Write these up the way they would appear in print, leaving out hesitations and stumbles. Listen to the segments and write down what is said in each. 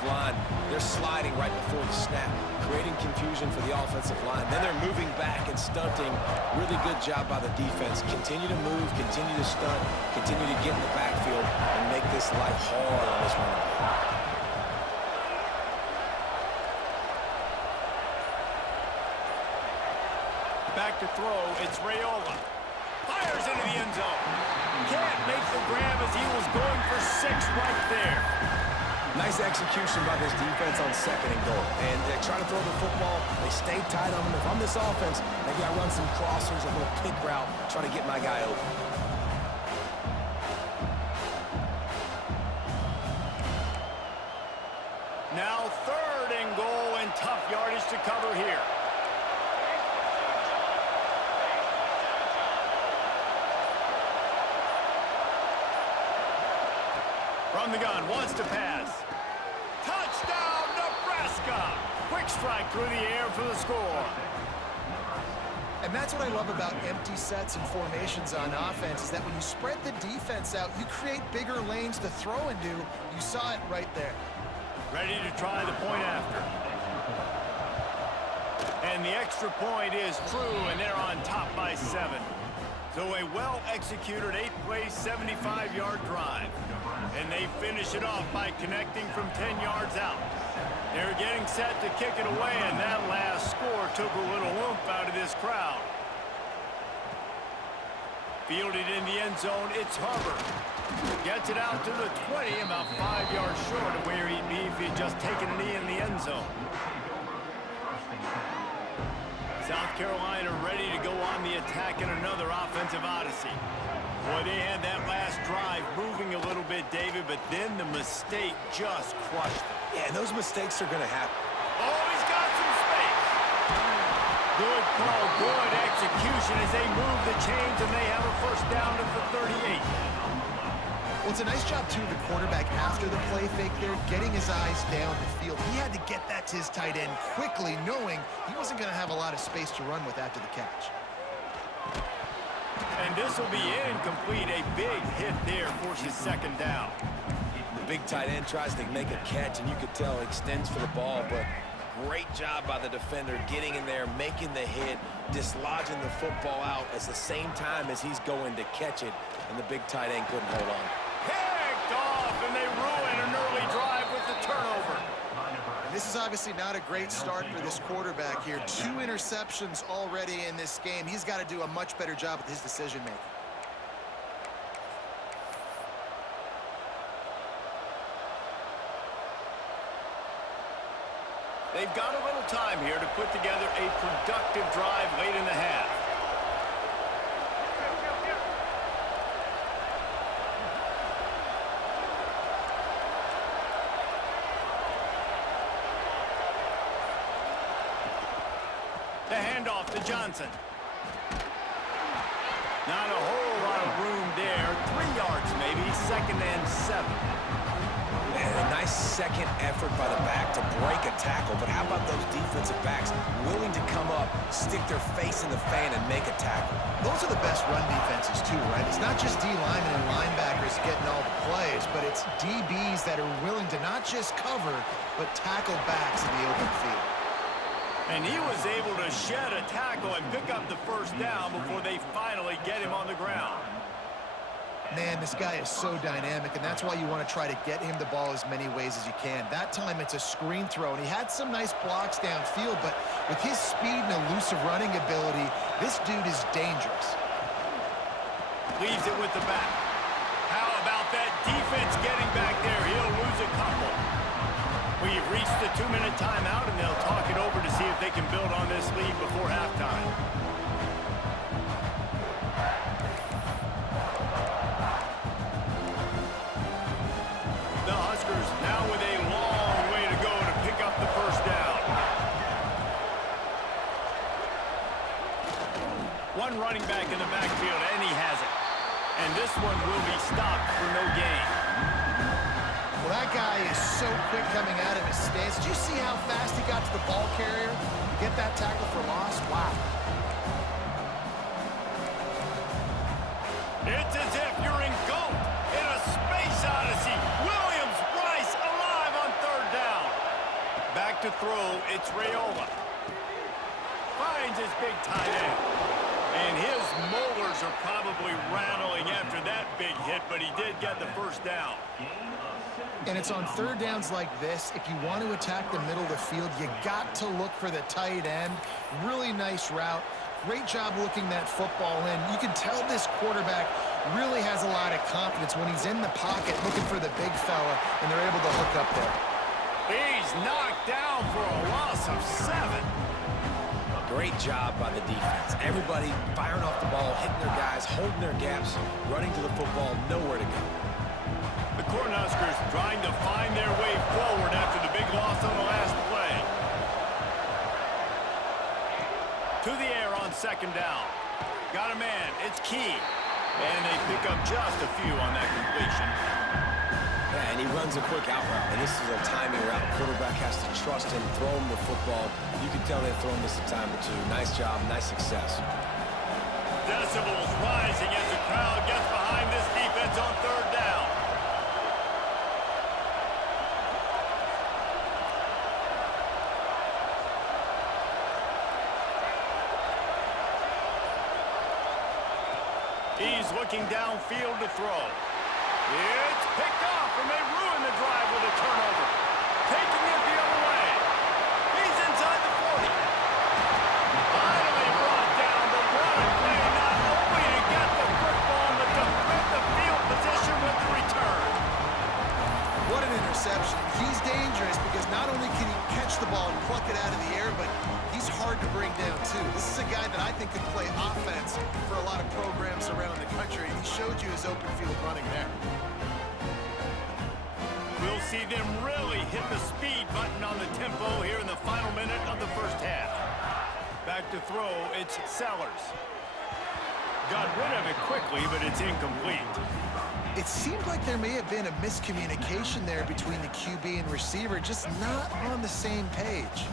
defensive line. They're sliding right before the snap, creating confusion for the offensive line. Then they're moving back and stunting. Really good job by the defense. Continue to move, continue to stunt, continue to get in the backfield and make this life hard on this running back. Back to throw, it's Raiola. Fires into the end zone. Can't make the grab as he was going for 6 right there. Nice execution by this defense on 2nd and goal. And they try to throw the football. They stay tight on them. If I'm this offense, maybe I run some crossers, a little kick route, try to get my guy open. Now 3rd and goal and tough yardage to cover here. From the gun, wants to pass. Touchdown, Nebraska! Quick strike through the air for the score. And that's what I love about empty sets and formations on offense, is that when you spread the defense out, you create bigger lanes to throw into. You saw it right there. Ready to try the point after. And the extra point is true, and they're on top by 7. So a well-executed 8-play, 75-yard drive. And they finish it off by connecting from 10 yards out. They're getting set to kick it away, and that last score took a little oomph out of this crowd. Fielded in the end zone, it's Hubbard. Gets it out to the 20, about 5 yards short of where he'd be if he'd just taken a knee in the end zone. South Carolina ready to go on the attack in another offensive odyssey. Boy, they had that last drive moving a little bit, David, but then the mistake just crushed them. Yeah, and those mistakes are going to happen. Oh, he's got some space. Good call, good execution as they move the chains, and they have a first down at the 38. Well, it's a nice job, too, of the quarterback after the play fake there, getting his eyes down the field. He had to get that to his tight end quickly, knowing he wasn't going to have a lot of space to run with after the catch. And this will be incomplete. A big hit there forces 2nd down. The big tight end tries to make a catch, and you could tell extends for the ball, but great job by the defender getting in there, making the hit, dislodging the football out at the same time as he's going to catch it, and the big tight end couldn't hold on. Picked off, and they ruin an early drive with the turnover. And this is obviously not a great start for this quarterback here. 2 interceptions already in this game. He's got to do a much better job with his decision-making. They've got a little time here to put together a productive drive late in the half. The handoff to Johnson. Not a whole lot of room there. 3 yards maybe, 2nd and 7. And a nice second effort by the back to break a tackle, but how about those defensive backs willing to come up, stick their face in the fan, and make a tackle? Those are the best run defenses, too, right? It's not just D-linemen and linebackers getting all the plays, but it's DBs that are willing to not just cover, but tackle backs in the open field. And he was able to shed a tackle and pick up the first down before they finally get him on the ground. Man, this guy is so dynamic, and that's why you want to try to get him the ball as many ways as you can. That time, it's a screen throw, and he had some nice blocks downfield, but with his speed and elusive running ability, this dude is dangerous. Leaves it with the back. How about that defense getting back there? He'll lose a couple. We've reached the 2-minute timeout, and they'll talk it over to see if they can build on this lead before halftime. The Huskers now with a long way to go to pick up the first down. One running back in the backfield, and he has it. And this one will be stopped for no gain. Well, that guy is so quick coming out of his stance. Did you see how fast he got to the ball carrier? Get that tackle for loss? Wow. It's as if you're engulfed in a space odyssey. Williams-Brice alive on 3rd down. Back to throw, it's Raiola. Finds his big tight end. And his molars are probably rattling after that big hit, but he did get the first down. And it's on third downs like this, if you want to attack the middle of the field, you got to look for the tight end. Really nice route. Great job looking that football in. You can tell this quarterback really has a lot of confidence when he's in the pocket looking for the big fella, and they're able to hook up there. He's knocked down for a loss of 7. Great job by the defense. Everybody firing off the ball, hitting their guys, holding their gaps, running to the football, nowhere to go. The Cornhuskers trying to find their way forward after the big loss on the last play. To the air on second down. Got a man. It's Key. And they pick up just a few on that completion. Yeah, and he runs a quick out route, and this is a timing route. Quarterback has to trust him, throw him the football. You can tell they've thrown this a time or two. Nice job, nice success. Decibels rising as the crowd gets behind this defense on third down. He's looking downfield to throw. It's picked off, and they ruin the drive with a turnover. Taking it the other way. He's inside the 40. Finally brought down, but what a play, not only to get the football, but to flip the field position with the return. What an interception. He's dangerous because not only can he catch the ball and pluck it out of the air, but he's hard to bring down, too. This is a guy that I think could play offense for a lot of programs around the country, and he showed you his open field running there. We'll see them really hit the speed button on the tempo here in the final minute of the first half. Back to throw, it's Sellers. Got rid of it quickly, but it's incomplete. It seemed like there may have been a miscommunication there between the QB and receiver, just not on the same page.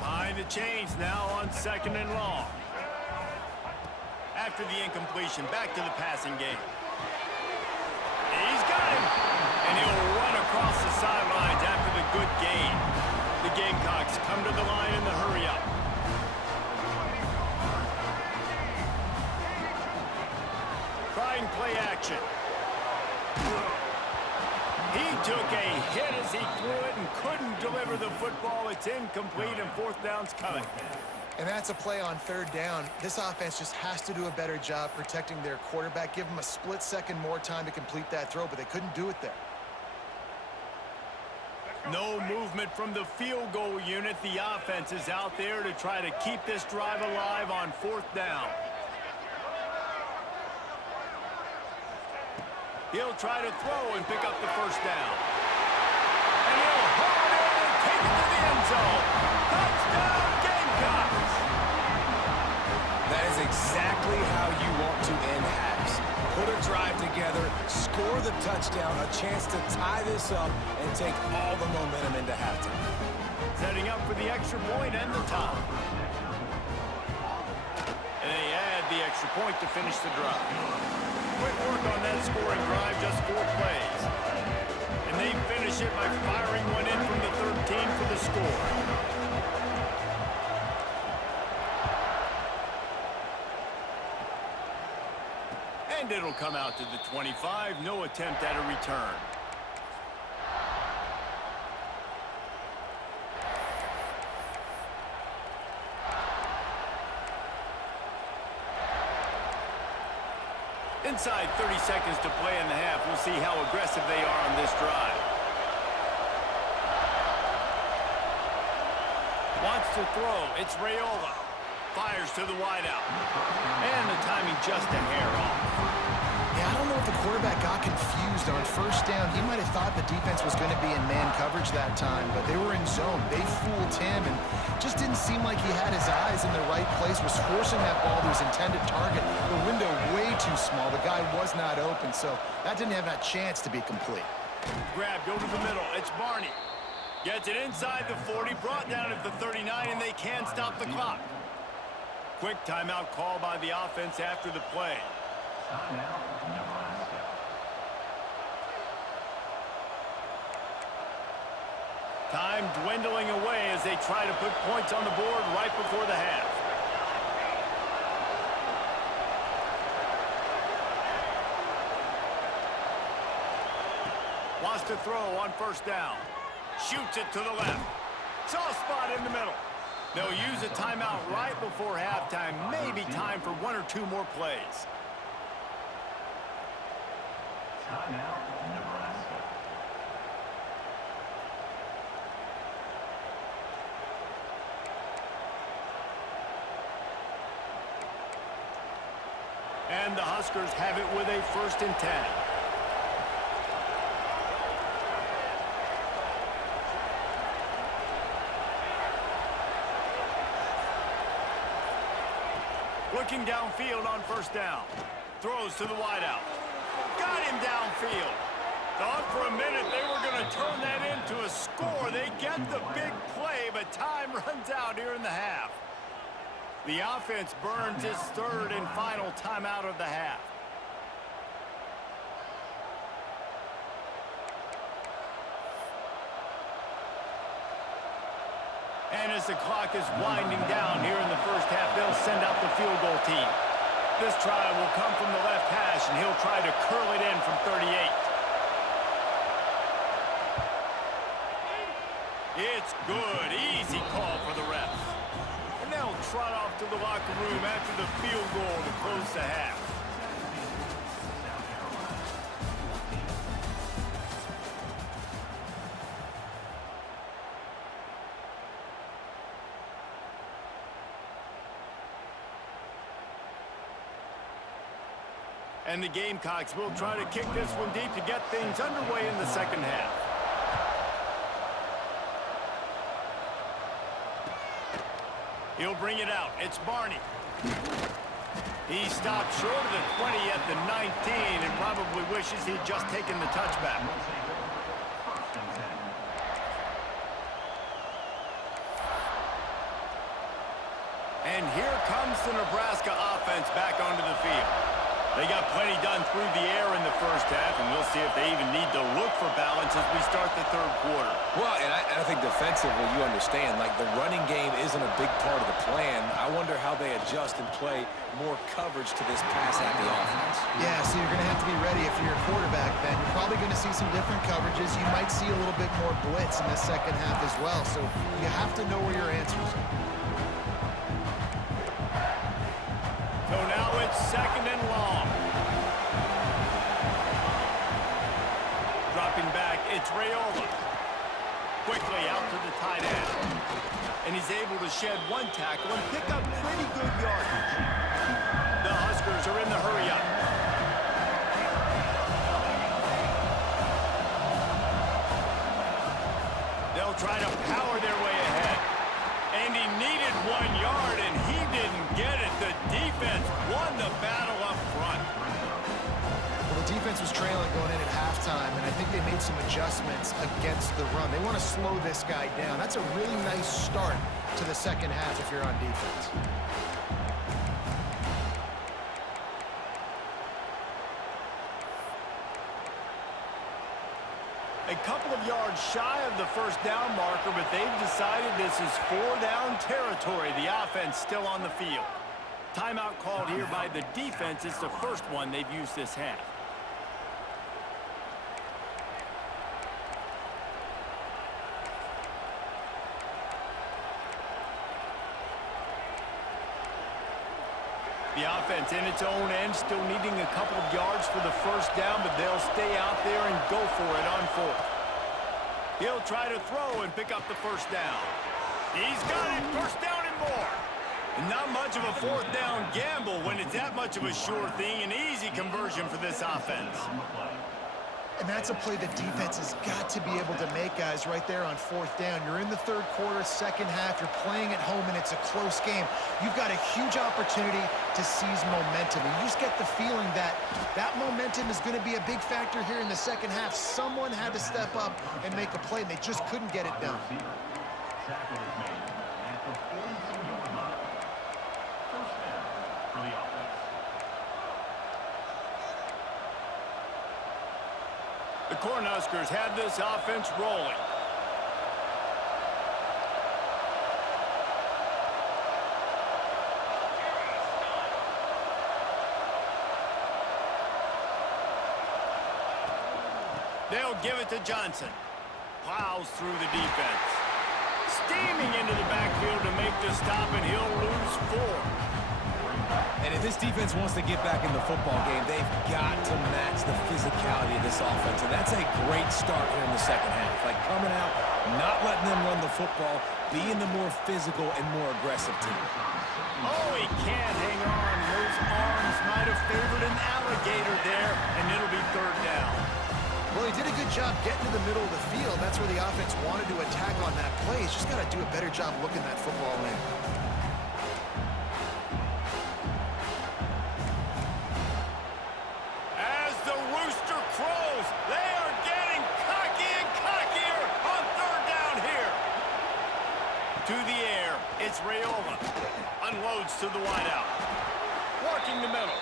Behind the chains now on second and long. After the incompletion, back to the passing game. He's got him! And he'll run across the sidelines after the good gain. The Gamecocks come to the line in the hurry-up. Trying play action. He took a hit as he threw it and couldn't deliver the football. It's incomplete, and fourth down's coming. And that's a play on third down. This offense just has to do a better job protecting their quarterback. Give him a split second more time to complete that throw, but they couldn't do it there. No movement from the field goal unit. The offense is out there to try to keep this drive alive on fourth down. He'll try to throw and pick up the first down. And he'll hold it and take it to the end zone. Touchdown, Gamecocks! That is exactly how you want to end halves. Put a drive together, score the touchdown, a chance to tie this up, and take all the momentum into halftime. Setting up for the extra point and the tie. And they add the extra point to finish the drive. Quick work on that scoring drive, just 4 plays. And they finish it by firing one in from the 13 for the score. And it'll come out to the 25. No attempt at a return. Inside 30 seconds to play in the half. We'll see how aggressive they are on this drive. Wants to throw. It's Raiola. Fires to the wideout. And the timing just a hair off. Yeah, I don't know if the quarterback got confused on first down. He might have thought the defense was going to be in man coverage that time, but they were in zone. They fooled him and just didn't seem like he had his eyes in the right place, was forcing that ball to his intended target. The window way too small. The guy was not open, so that didn't have that chance to be complete. Grab, go to the middle. It's Barney. Gets it inside the 40, brought down at the 39, and they can't stop the clock. Quick timeout call by the offense after the play. Time dwindling away as they try to put points on the board right before the half. Wants to throw on first down. Shoots it to the left. Soft spot in the middle. They'll use a timeout right before halftime. Maybe time for one or two more plays. Timeout, Nebraska. And the Huskers have it with a 1st and 10. Looking downfield on first down. Throws to the wideout. Got him downfield. Thought for a minute they were going to turn that into a score. They get the big play, but time runs out here in the half. The offense burns its 3rd and final timeout of the half. And as the clock is winding down here in the first half, they'll send out the field goal team. This try will come from the left hash, and he'll try to curl it in from 38. It's good. Easy call for the refs. And they'll trot off to the locker room after the field goal to close the half. And the Gamecocks will try to kick this one deep to get things underway in the second half. He'll bring it out. It's Barney. He stopped short of the 20 at the 19 and probably wishes he'd just taken the touchback. And here comes the Nebraska offense back onto the field. They got plenty done through the air in the first half, and we'll see if they even need to look for balance as we start the 3rd quarter. Well, and I think defensively, you understand, like the running game isn't a big part of the plan. I wonder how they adjust and play more coverage to this pass-happy offense. Yeah, so you're going to have to be ready if you're a quarterback then. You're probably going to see some different coverages. You might see a little bit more blitz in the second half as well, so you have to know where your answers are. So now it's 2nd and long. Dropping back, it's Raiola. Quickly out to the tight end. And he's able to shed one tackle and pick up pretty good yardage. The Huskers are in the hurry-up. They'll try to power their way ahead. And he needed 1 yard, and he didn't get it. The defense won the battle up front. Well, the defense was trailing going in at halftime, and I think they made some adjustments against the run. They want to slow this guy down. That's a really nice start to the second half if you're on defense. A couple of yards shy of the first down marker, but they've decided this is 4-down territory. The offense still on the field. Timeout called here by the defense. It's the first one they've used this half. The offense in its own end, still needing a couple of yards for the first down, but they'll stay out there and go for it on 4th. He'll try to throw and pick up the first down. He's got it, first down and more. And not much of a 4th down gamble when it's that much of a sure thing, an easy conversion for this offense. And that's a play the defense has got to be able to make, guys, right there on 4th down. You're in the 3rd quarter, second half. You're playing at home, and it's a close game. You've got a huge opportunity to seize momentum. And you just get the feeling that that momentum is going to be a big factor here in the second half. Someone had to step up and make a play, and they just couldn't get it done. Tackle is made at the 42-yard line. First down for the offense. The Cornhuskers have this offense rolling. They'll give it to Johnson. Plows through the defense. Steaming into the backfield to make the stop, and he'll lose 4. And if this defense wants to get back in the football game, they've got to match the physicality of this offense. And that's a great start here in the second half. Like coming out, not letting them run the football, being the more physical and more aggressive team. Oh, he can't hang on. Those arms might have favored an alligator there, and it'll be 3rd down. Well, he did a good job getting to the middle of the field. That's where the offense wanted to attack on that play. He's just got to do a better job looking that football in. As the rooster crows, they are getting cocky and cockier on 3rd down here. To the air, it's Raiola. Unloads to the wideout. Working the middle.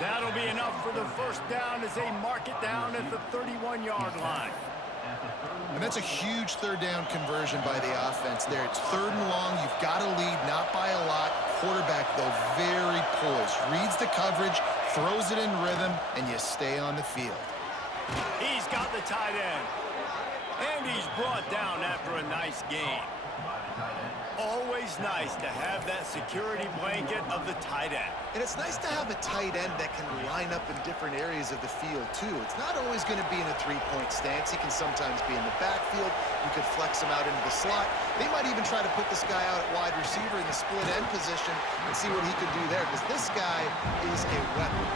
That'll be enough for the 1st down as they mark it down at the 31-yard line. And that's a huge 3rd down conversion by the offense there. It's 3rd and long. You've got to lead, not by a lot. Quarterback, though, very poised. Reads the coverage, throws it in rhythm, and you stay on the field. He's got the tight end. And he's brought down after a nice gain. Always nice to have that security blanket of the tight end. And it's nice to have a tight end that can line up in different areas of the field, too. It's not always going to be in a 3-point stance. He can sometimes be in the backfield. You could flex him out into the slot. They might even try to put this guy out at wide receiver in the split end position and see what he can do there, because this guy is a weapon.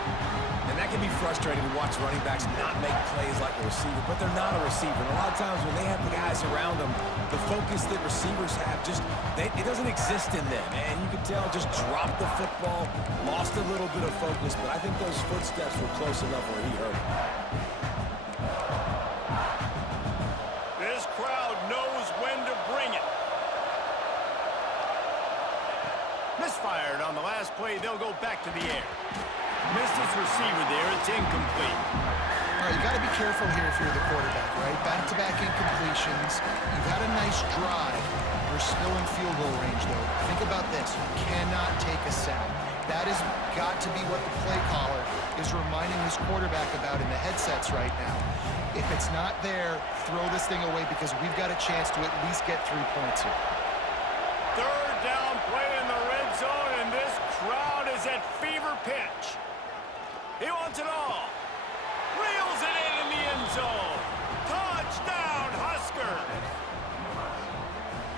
And that can be frustrating to watch running backs not make plays like a receiver, but they're not a receiver. And a lot of times when they have the guys around them, the focus that receivers have it doesn't exist in them. And you can tell just dropped the football, lost a little bit of focus, but I think those footsteps were close enough where he hurt him. This crowd knows when to bring it. Misfired on the last play. They'll go back to the air. Missed his receiver there. It's incomplete. All right, you got to be careful here if you're the quarterback, right? Back-to-back incompletions. You've had a nice drive. You're still in field goal range, though. Think about this. You cannot take a sack. That has got to be what the play caller is reminding his quarterback about in the headsets right now. If it's not there, throw this thing away because we've got a chance to at least get 3 points here. 3rd down play in the red zone, and this crowd is at fever pitch. He wants it all. Reels it in the end zone. Touchdown, Huskers.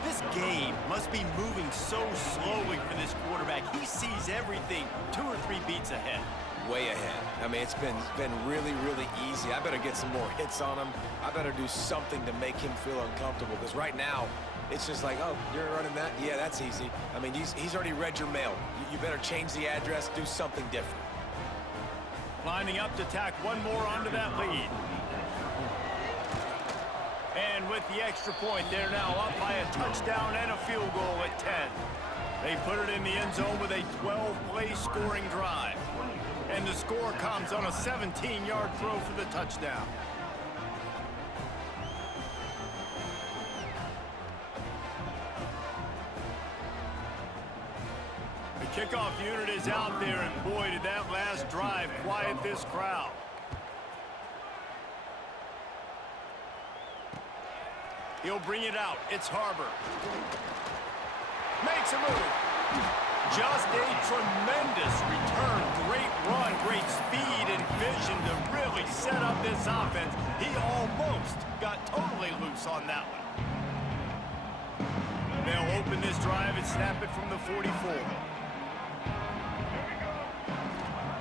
This game must be moving so slowly for this quarterback. He sees everything 2 or 3 beats ahead. Way ahead. I mean, it's been really, really easy. I better get some more hits on him. I better do something to make him feel uncomfortable, because right now, it's just like, oh, you're running that? Yeah, that's easy. I mean, he's already read your mail. You better change the address, do something different. Lining up to tack one more onto that lead. And with the extra point, they're now up by a touchdown and a field goal at 10. They put it in the end zone with a 12-play scoring drive. And the score comes on a 17-yard throw for the touchdown. The kickoff unit is out there, and boy, did that last drive quiet this crowd. He'll bring it out. It's Harbor. Makes a move. Just a tremendous return. Great run, great speed and vision to really set up this offense. He almost got totally loose on that one. They'll open this drive and snap it from the 44.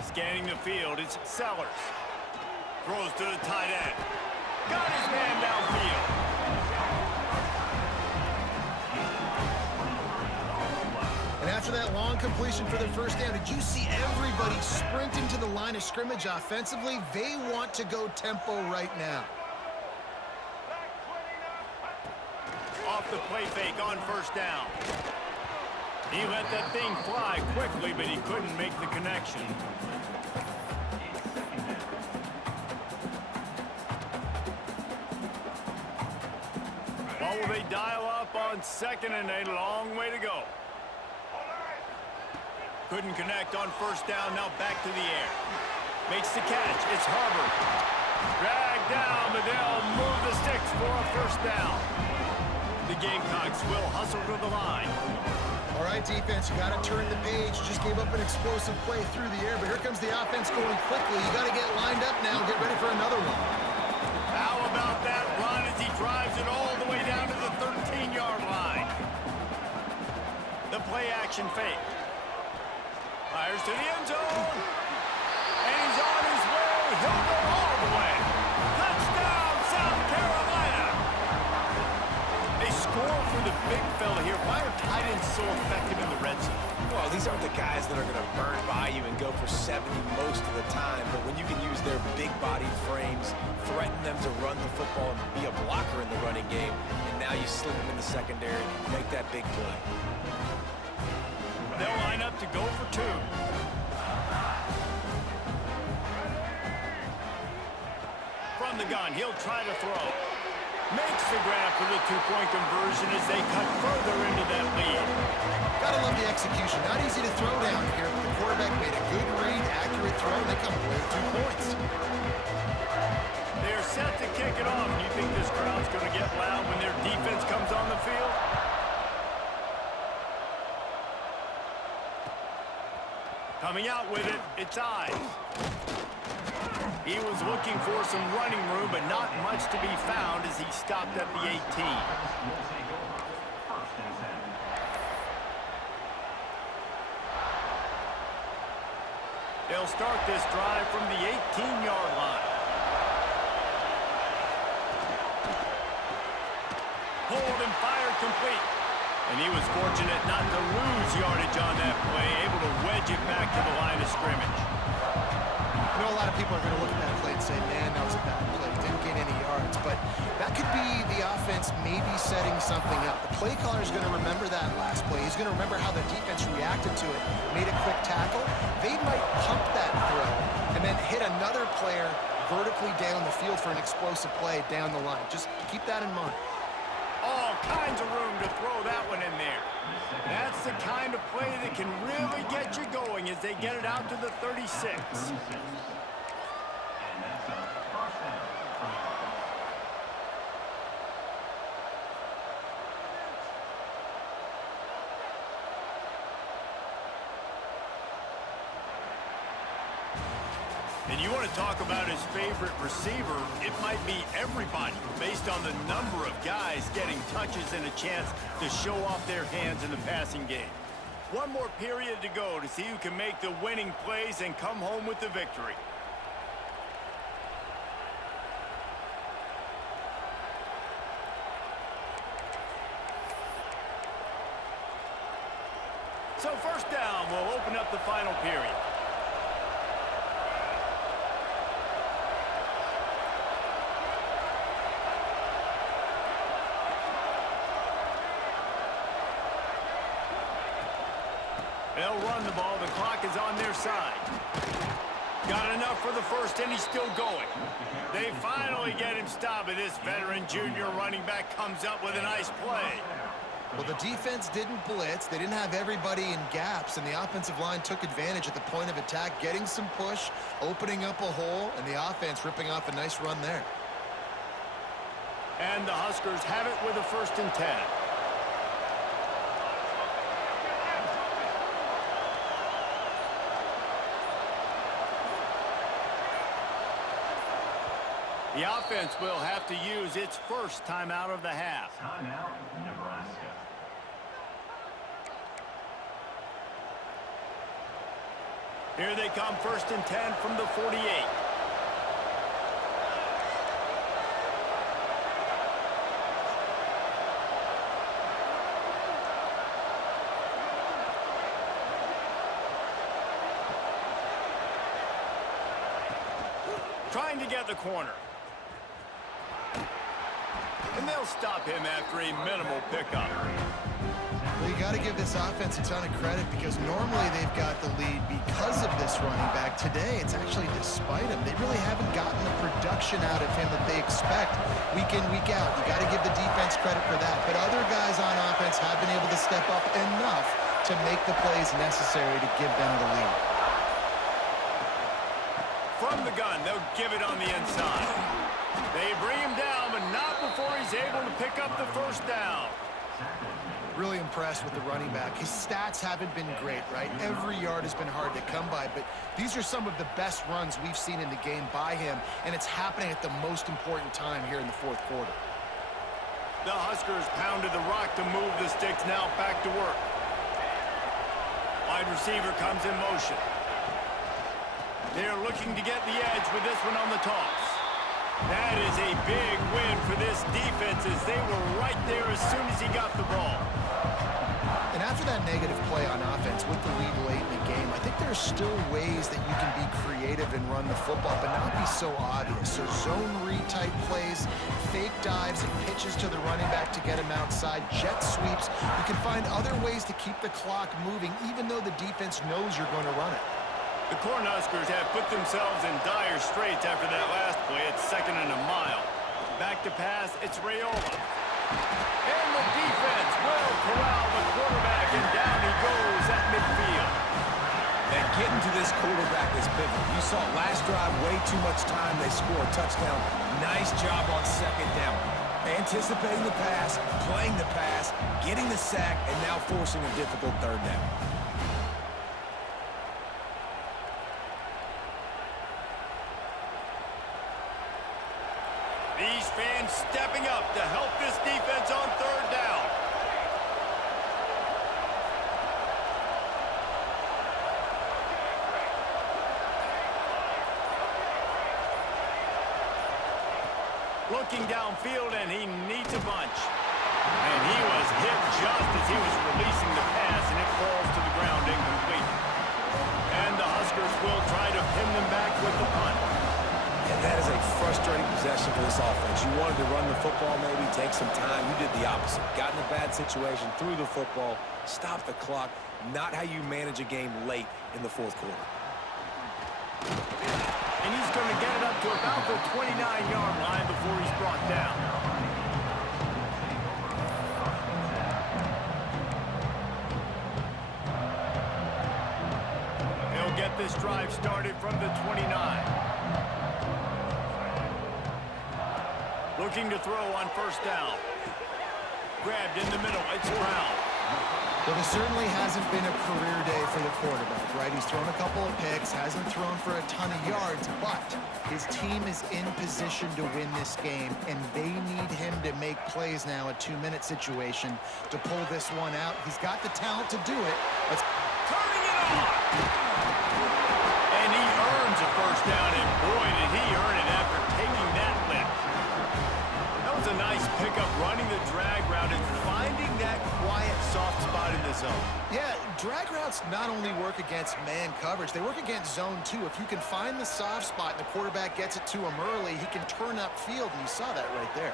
Scanning the field, it's Sellers. Throws to the tight end. Got his man downfield. And after that long completion for the first down, did you see everybody sprinting to the line of scrimmage offensively? They want to go tempo right now. Off the play fake on first down. He let that thing fly quickly, but he couldn't make the connection. What will they dial up on second and a long way to go? Couldn't connect on first down, now back to the air. Makes the catch, it's Harbor. Dragged down, but they'll move the sticks for a first down. The Gamecocks will hustle to the line. All right, defense, you got to turn the page. You just gave up an explosive play through the air, but here comes the offense going quickly. You got to get lined up now. Get ready for another one. How about that run as he drives it all the way down to the 13-yard line? The play action fake. Fires to the end zone. And he's on his way. He'll go all the way. Touchdown, South Carolina. They score for the big fella here. Why are tight ends so effective in the red zone? Well, these aren't the guys that are going to burn by you and go for 70 most of the time, but when you can use their big-bodied frames, threaten them to run the football and be a blocker in the running game, and now you slip them in the secondary, make that big play. They'll line up to go for two. From the gun, he'll try to throw. Makes the grab for the two-point conversion as they cut further into that lead. Gotta love the execution. Not easy to throw down here, but the quarterback made a good read, accurate throw, and they come away with 2 points. They're set to kick it off. Do you think this crowd's going to get loud when their defense comes on the field? Coming out with it, it's Ives. He was looking for some running room, but not much to be found as he stopped at the 18. They'll start this drive from the 18-yard line. Pulled and fired complete. And he was fortunate not to lose yardage on that play, able to wedge it back to the line of scrimmage. I know a lot of people are going to look at that play and say, man, that was a bad play. Didn't get any yards. But that could be the offense maybe setting something up. The play caller is going to remember that last play. He's going to remember how the defense reacted to it, made a quick tackle. They might pump that throw and then hit another player vertically down the field for an explosive play down the line. Just keep that in mind. All kinds of room to throw that one in there. That's the kind of play that can really get you going as they get it out to the 36. And that's a first down for the offense. And you want to talk about his favorite receiver, it might be everybody based on the number of guys getting touches and a chance to show off their hands in the passing game. One more period to go to see who can make the winning plays and come home with the victory. So first down will open up the final period. They'll run the ball. The clock is on their side. Got enough for the first, and he's still going. They finally get him stopped, and this veteran junior running back comes up with a nice play. Well, the defense didn't blitz. They didn't have everybody in gaps, and the offensive line took advantage at the point of attack, getting some push, opening up a hole, and the offense ripping off a nice run there. And the Huskers have it with a 1st and 10. The offense will have to use its first timeout of the half. Timeout, Nebraska. Here they come, 1st and 10 from the 48. Trying to get the corner. And they'll stop him after a minimal pickup. Well, you got to give this offense a ton of credit because normally they've got the lead because of this running back. Today, it's actually despite him. They really haven't gotten the production out of him that they expect week in, week out. You got to give the defense credit for that. But other guys on offense have been able to step up enough to make the plays necessary to give them the lead. from the gun. They'll give it on the inside. They bring him down, but not before he's able to pick up the first down. Really impressed with the running back. His stats haven't been great, right? Every yard has been hard to come by, but these are some of the best runs we've seen in the game by him, and it's happening at the most important time here in the fourth quarter. The Huskers pounded the rock to move the sticks. Now back to work. Wide receiver comes in motion. They're looking to get the edge with this one on the toss. That is a big win for this defense as they were right there as soon as he got the ball. And after that negative play on offense with the lead late in the game, I think there are still ways that you can be creative and run the football, but not be so obvious. So zone read type plays, fake dives and pitches to the running back to get him outside, jet sweeps. You can find other ways to keep the clock moving, even though the defense knows you're going to run it. The Cornhuskers have put themselves in dire straits after that last play. It's 2nd and a mile. Back to pass, it's Raiola. And the defense will corral the quarterback, and down he goes at midfield. And getting to this quarterback is pivotal. You saw last drive, way too much time. They score a touchdown. Nice job on 2nd down. Anticipating the pass, playing the pass, getting the sack, and now forcing a difficult 3rd down. These fans stepping up to help this defense on 3rd down. Looking downfield, and he needs a bunch. And he was hit just as he was releasing the pass, and it falls to the ground incomplete. And the Huskers will try to pin them back with the punt. And that is a frustrating possession for this offense. You wanted to run the football, maybe take some time. You did the opposite. Got in a bad situation, threw the football, stopped the clock. Not how you manage a game late in the 4th quarter. And he's going to get it up to about the 29-yard line before he's brought down. They'll get this drive started from the 29. Looking to throw on 1st down. Grabbed in the middle. It's Brown. Well, this certainly hasn't been a career day for the quarterback, right? He's thrown a couple of picks, hasn't thrown for a ton of yards, but his team is in position to win this game, and they need him to make plays now, a 2-minute situation, to pull this one out. He's got the talent to do it. Let's Turning it on! And he earns a 1st down, and boy, did he earn it after taking that lift. That was a nice pickup, running the drag route and finding that quiet, soft spot in the zone. Yeah, drag routes not only work against man coverage, they work against zone too. If you can find the soft spot and the quarterback gets it to him early, he can turn upfield, and you saw that right there.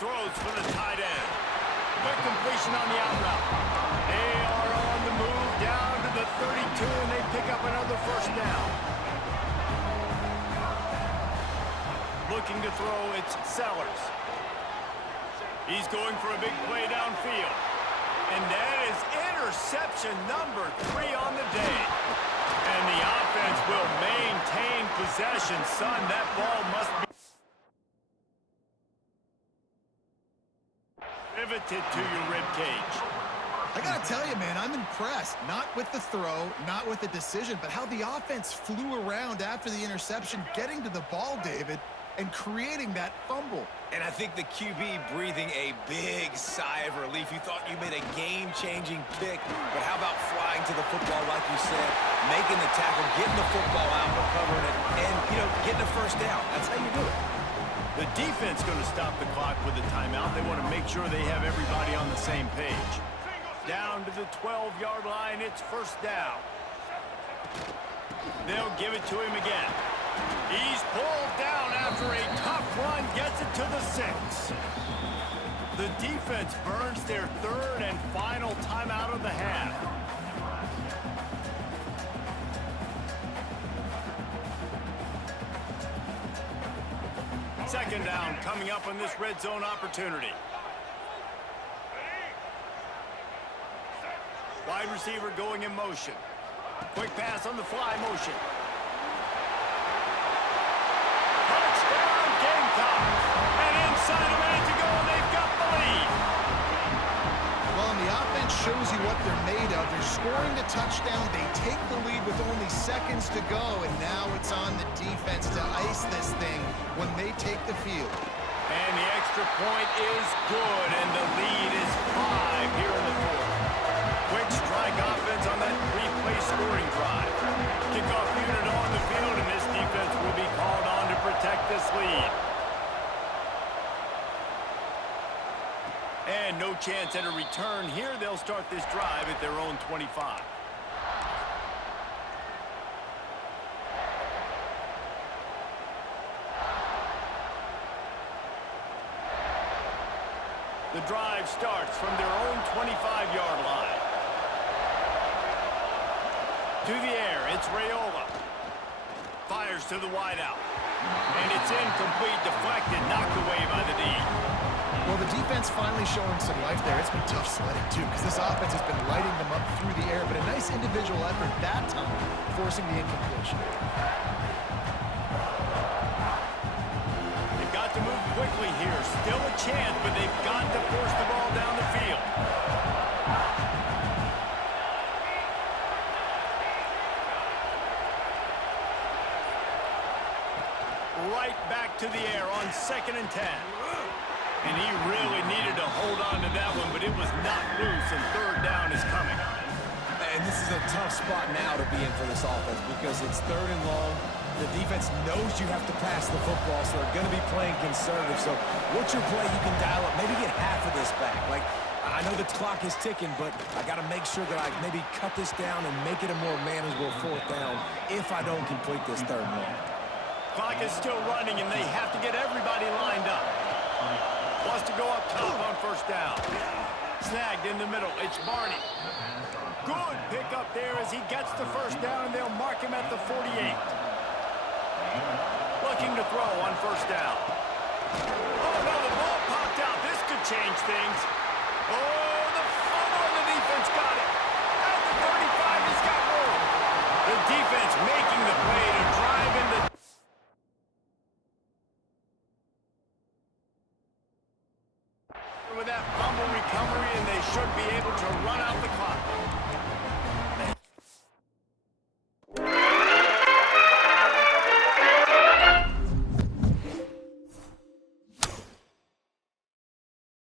Throws for the tight end. Quick completion on the out route. They are on the move down to the 32, and they pick up another 1st down. Looking to throw, it's Sellers. He's going for a big play downfield. And that is interception number 3 on the day. And the offense will maintain possession. Son, that ball must be riveted to your rib cage. I gotta tell you, man, I'm impressed. Not with the throw, not with the decision, but how the offense flew around after the interception, getting to the ball, David, and creating that fumble. And I think the QB breathing a big sigh of relief. You thought you made a game-changing pick, but how about flying to the football, like you said, making the tackle, getting the football out, recovering it, and, getting a 1st down. That's how you do it. The defense going to stop the clock with a timeout. They want to make sure they have everybody on the same page. Down to the 12-yard line, it's 1st down. They'll give it to him again. He's pulled down after a tough run, gets it to the 6. The defense burns their 3rd and final timeout of the half. Second down coming up on this red zone opportunity. Wide receiver going in motion. Quick pass on the fly motion. shows you what they're made of. They're scoring the touchdown. They take the lead with only seconds to go, and now it's on the defense to ice this thing when they take the field. And the extra point is good, and the lead is 5 here in the fourth. Quick strike offense on that 3-play scoring drive. Kickoff unit on the field, and this defense will be called on to protect this lead. And no chance at a return here. They'll start this drive at their own 25. The drive starts from their own 25-yard line. To the air, it's Raiola. Fires to the wideout. And it's incomplete, deflected, knocked away by the D. Well, the defense finally showing some life there. It's been tough sledding, too, because this offense has been lighting them up through the air, but a nice individual effort that time, forcing the incompletion. They've got to move quickly here. Still a chance, but they've got to force the ball down the field. Right back to the air on 2nd and 10. And he really needed to hold on to that one, but it was not loose, and 3rd down is coming. And this is a tough spot now to be in for this offense because it's 3rd and long. The defense knows you have to pass the football, so they're going to be playing conservative. So what's your play you can dial up? Maybe get half of this back. Like, I know the clock is ticking, but I got to make sure that I maybe cut this down and make it a more manageable 4th down if I don't complete this 3rd and long. Clock is still running, and they have to get everybody lined up. Wants to go up top on 1st down. Snagged in the middle. It's Barney. Good pick up there as he gets the 1st down, and they'll mark him at the 48. Looking to throw on 1st down. Oh, no, the ball popped out. This could change things. Oh, the fumble, and the defense got it. At the 35, he's got room. The defense making the play